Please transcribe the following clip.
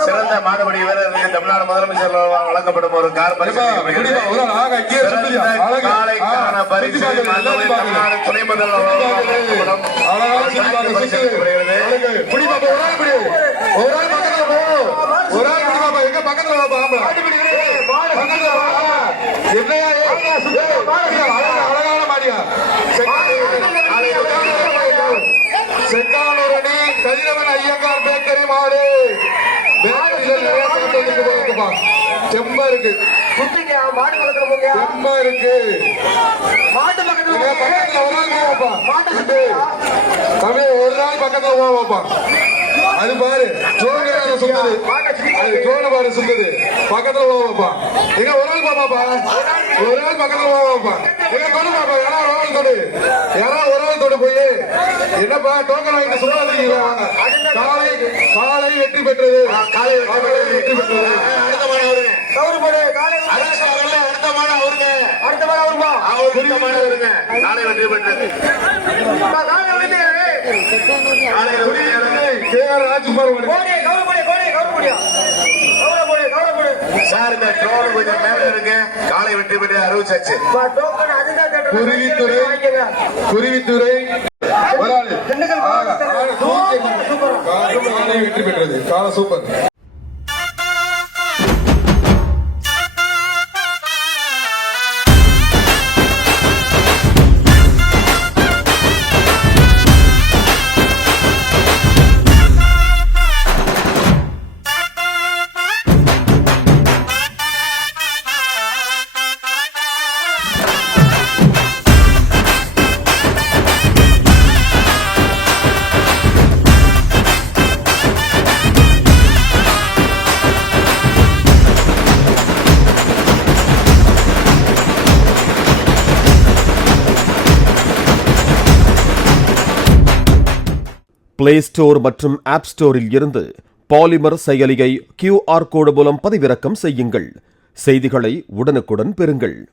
சிறந்த மாடுபடி வீரர்களுக்கு தமிழ்நாடு முதலமைச்சர் வழங்கப்படும் ஒரு கார் பரிசு காலைக்கான பரிசு தமிழ்நாடு துணை முதல்வர் செக்கானூரணி கதிரவன் ஐயங்கார் பேக்கரி மாடு செம்ம இருக்கு செம்ம இருக்கு பக்கத்துல ஒரு நாள் பக்கத்துல போவாப்பா அது பாரு சுந்தது அது ஜோன பாரு சுந்தது பக்கத்துல போவாப்பா எங்க ஒரு நாள் பாப்பாப்பா ஒரு நாள் பக்கத்துல போவாப்பா எங்க தொடு பாப்பா யாரா ஒரு நாள் தொடு யாரா ஒரு நாள் தொடு போய் என்னப்பா டோக்கன் வாங்கிட்டு சொல்லாதீங்களா காலை வெற்றி பெற்றது வெற்றி பெற்றது அடுத்த மாடு அவருங்க காலை வெற்றி பெற்றது சார் இந்த ட்ரோன் கொஞ்சம் மேல இருக்கு காலை வெற்றி பெற்று அறிவிச்சாச்சு குருவித்துறை வெற்றி பெற்றது கால சூப்பர் பிளே ஸ்டோர் மற்றும் ஆப் ஸ்டோரில் இருந்து பாலிமர் செயலியை QR கோடு மூலம் பதிவிறக்கம் செய்யுங்கள். செய்திகளை உடனுக்குடன் பெறுங்கள்.